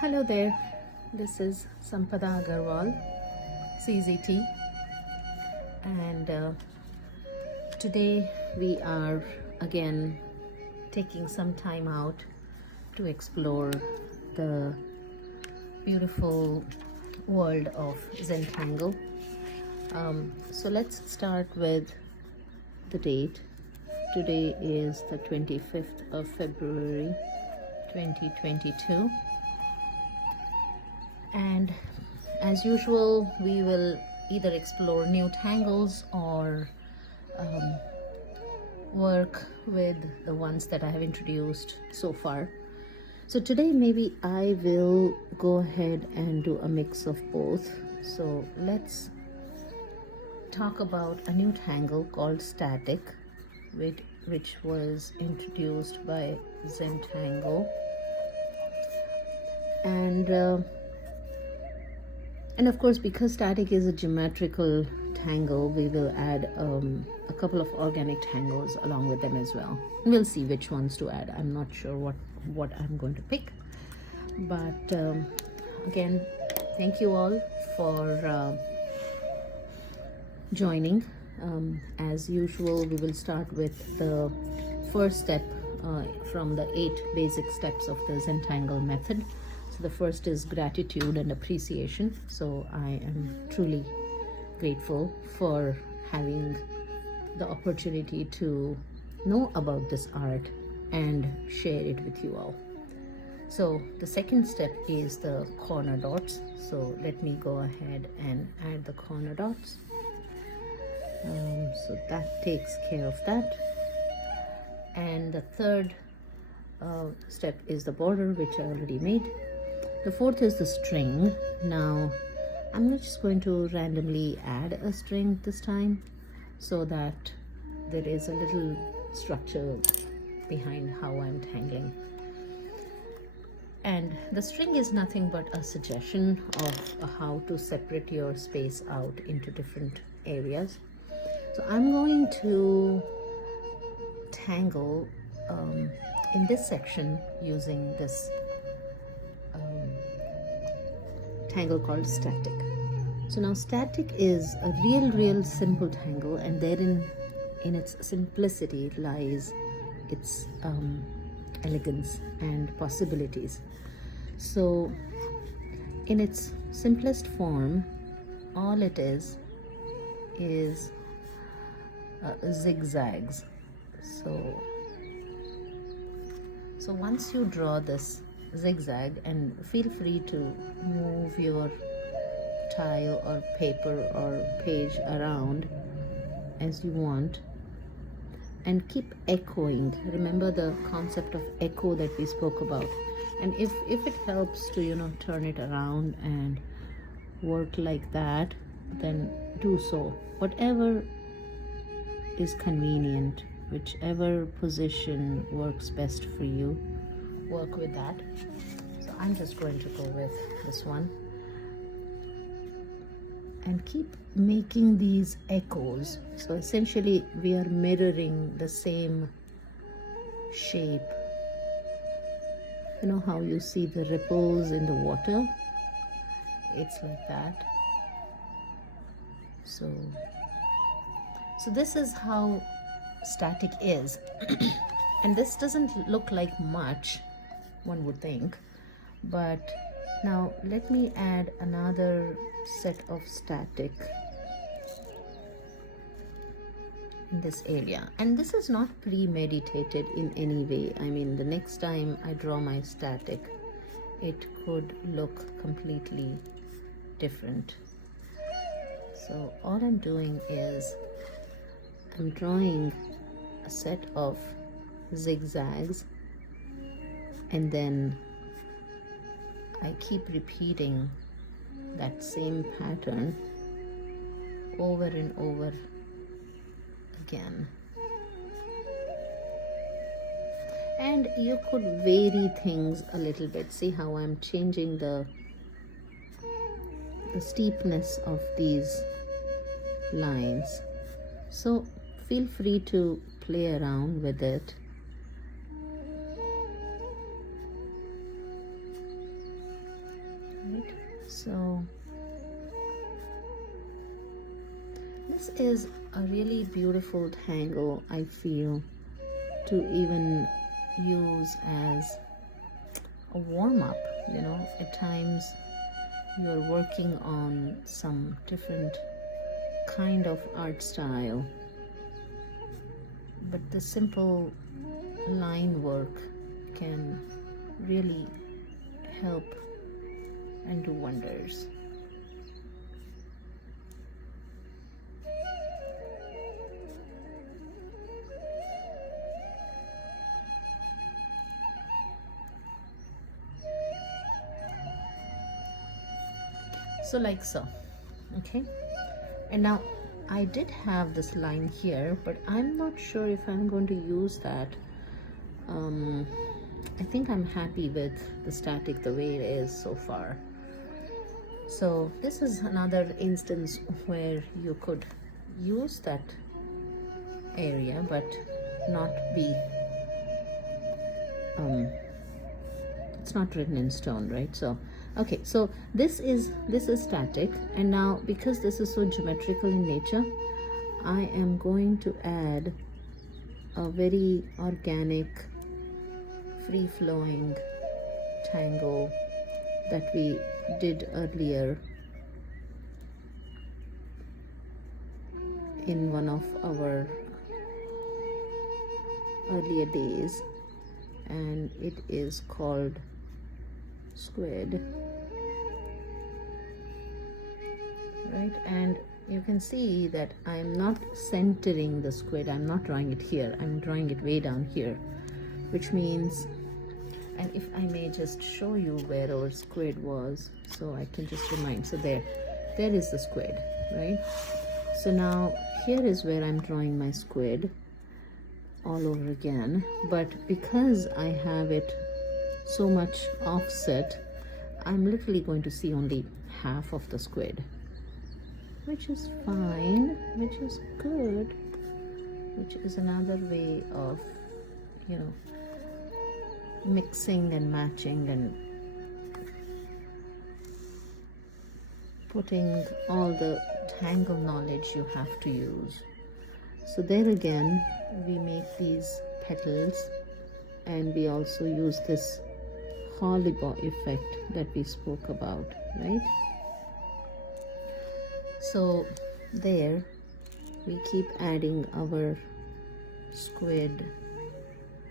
Hello there, this is Sampada Agarwal, CZT, and today we are again taking some time out to explore the beautiful world of Zentangle. So let's start with the date. Today is the 25th of February 2022. And as usual, we will either explore new tangles or work with the ones that I have introduced so far. So today maybe I will go ahead and do a mix of both. So let's talk about a new tangle called static, which was introduced by Zentangle. And of course, because static is a geometrical tangle, we will add a couple of organic tangles along with them as well. And we'll see which ones to add. I'm not sure what I'm going to pick. But again, thank you all for joining. As usual, we will start with the first step from the 8 basic steps of the Zentangle method. So the first is gratitude and appreciation. So I am truly grateful for having the opportunity to know about this art and share it with you all. So the second step is the corner dots. So let me go ahead and add the corner dots. So that takes care of that. And the third step is the border, which I already made. The fourth is the string. Now I'm just going to randomly add a string this time so that there is a little structure behind how I'm tangling. And the string is nothing but a suggestion of how to separate your space out into different areas. So I'm going to tangle in this section using this tangle called static. So now static is a real simple tangle, and therein in its simplicity lies its elegance and possibilities. So in its simplest form, all it is zigzags. So once you draw this zigzag, and feel free to move your tile or paper or page around as you want, and keep echoing. Remember the concept of echo that we spoke about. And if it helps to turn it around and work like that, then do so. Whatever is convenient, whichever position works best for you, work with that. So I'm just going to go with this one and keep making these echoes. So essentially we are mirroring the same shape. You know how you see the ripples in the water? It's like that. So this is how static is. And this doesn't look like much, one would think, but now let me add another set of static in this area. And this is not premeditated in any way. I mean, the next time I draw my static, it could look completely different. So all I'm doing is I'm drawing a set of zigzags, and then I keep repeating that same pattern over and over again. And you could vary things a little bit. See how I'm changing the steepness of these lines. So feel free to play around with it. So this is a really beautiful tangle, I feel, to even use as a warm-up. You know, at times you're working on some different kind of art style, but the simple line work can really help and do wonders. So like so, okay. And now I did have this line here, but I'm not sure if I'm going to use that. I think I'm happy with the static the way it is so far. So this is another instance where you could use that area but not be it's not written in stone, right? So okay, so this is static, and now because this is so geometrical in nature, I am going to add a very organic, free-flowing tangle that we did earlier in one of our earlier days, and it is called SQUID, right? And you can see that I'm not centering the squid. I'm not drawing it here, I'm drawing it way down here, which means, and if I may just show you where our squid was, so I can just remind. So there is the squid, right? So now here is where I'm drawing my squid all over again, but because I have it so much offset, I'm literally going to see only half of the squid, which is fine, which is good, which is another way of, you know, mixing and matching and putting all the tangle knowledge you have to use. So there again, we make these petals, and we also use this hollybow effect that we spoke about, right? So there we keep adding our squid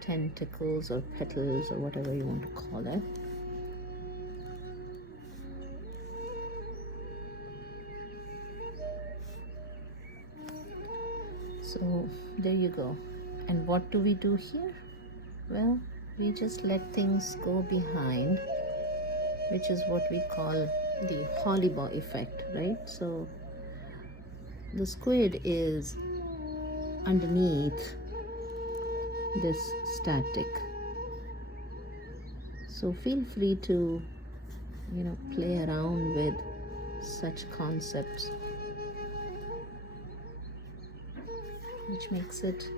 tentacles or petals or whatever you want to call it. So there you go. And what do we do here? Well, we just let things go behind, which is what we call the hollybow effect, right? So the squid is underneath this static. So feel free to, you know, play around with such concepts, which makes it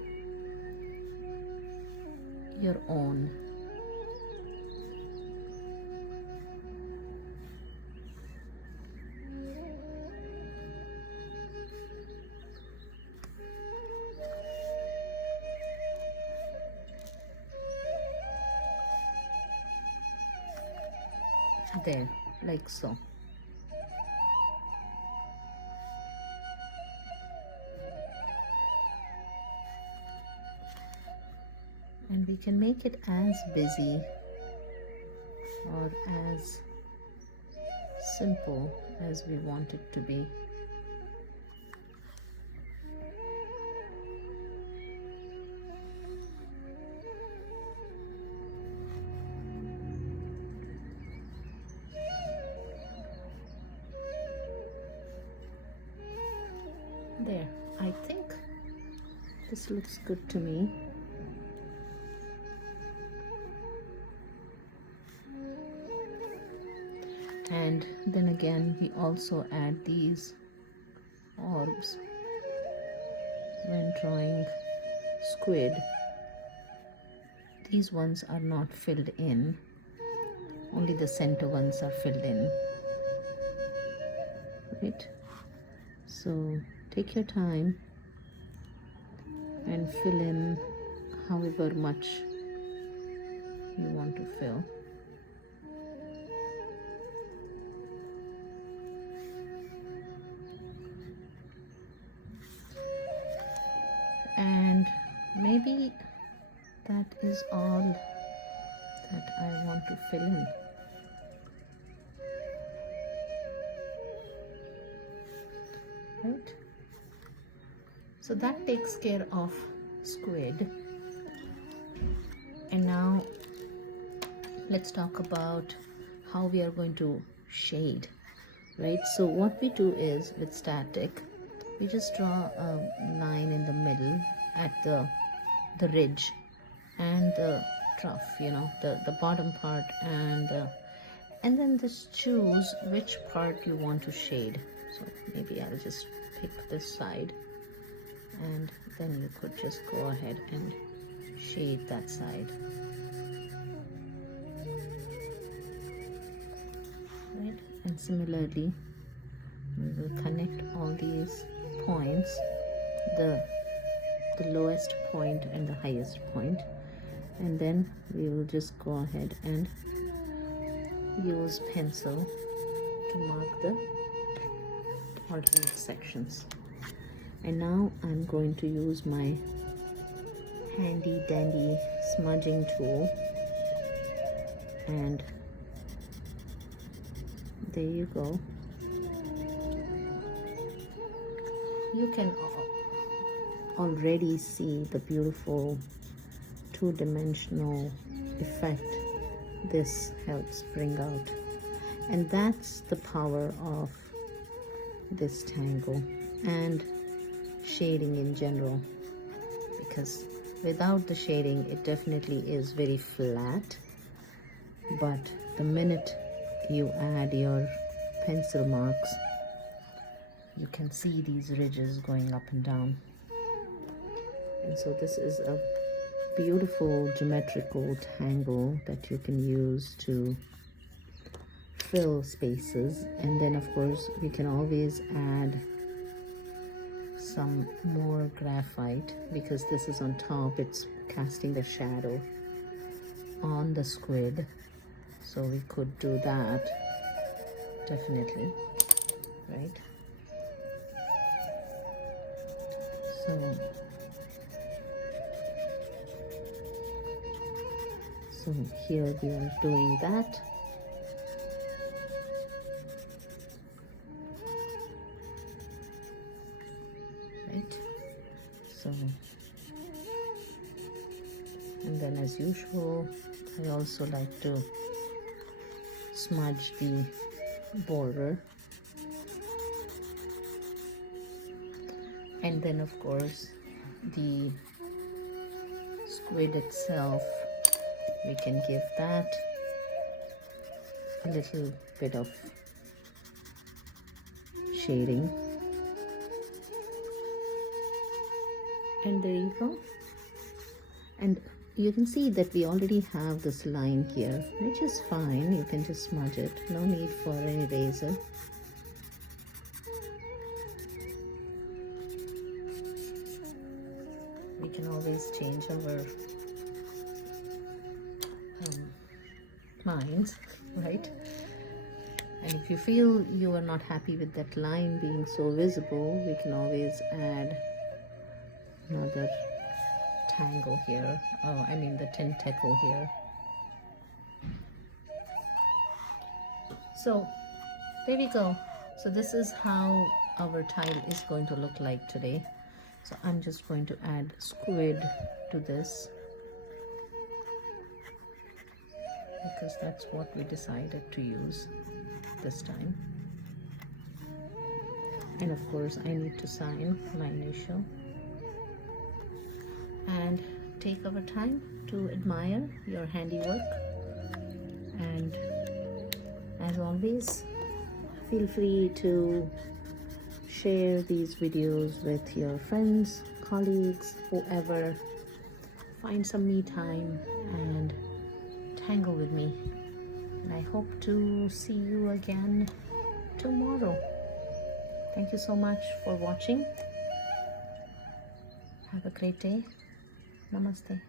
your own. There, like so. And we can make it as busy or as simple as we want it to be. There, I think this looks good to me. And then again, we also add these orbs when drawing squid. These ones are not filled in, only the center ones are filled in. right? So take your time and fill in however much you want to fill. And maybe that is all that I want to fill in. Right? So that takes care of squid. And now let's talk about how we are going to shade, right? So what we do is, with static, we just draw a line in the middle at the ridge and the trough, you know, the bottom part, and then just choose which part you want to shade. So maybe I'll just pick this side, and then you could just go ahead and shade that side. Right? And similarly, we will connect all these points, the lowest point and the highest point, and then we will just go ahead and use pencil to mark the alternate sections. And now I'm going to use my handy dandy smudging tool, and there you go. You can already see the beautiful two-dimensional effect this helps bring out, and that's the power of this tangle and shading in general, because without the shading it definitely is very flat, but the minute you add your pencil marks, you can see these ridges going up and down. And so this is a beautiful geometrical tangle that you can use to fill spaces. And then of course we can always add some more graphite, because this is on top, it's casting the shadow on the squid, so we could do that definitely, right? So here we are doing that. Right? So, and then as usual, I also like to smudge the border. And then of course the squid itself, we can give that a little bit of shading. And there you go. And you can see that we already have this line here, which is fine. You can just smudge it. No need for an eraser. We can always change our minds, right? And if you feel you are not happy with that line being so visible, we can always add another tangle here. Oh, I mean the tentacle here. So there we go. So this is how our tile is going to look like today. So I'm just going to add squid to this, because that's what we decided to use this time. And of course I need to sign my initial. And take our time to admire your handiwork. And as always, feel free to share these videos with your friends, colleagues, whoever. Find some me time and tangle with me. And I hope to see you again tomorrow. Thank you so much for watching. Have a great day. Namaste.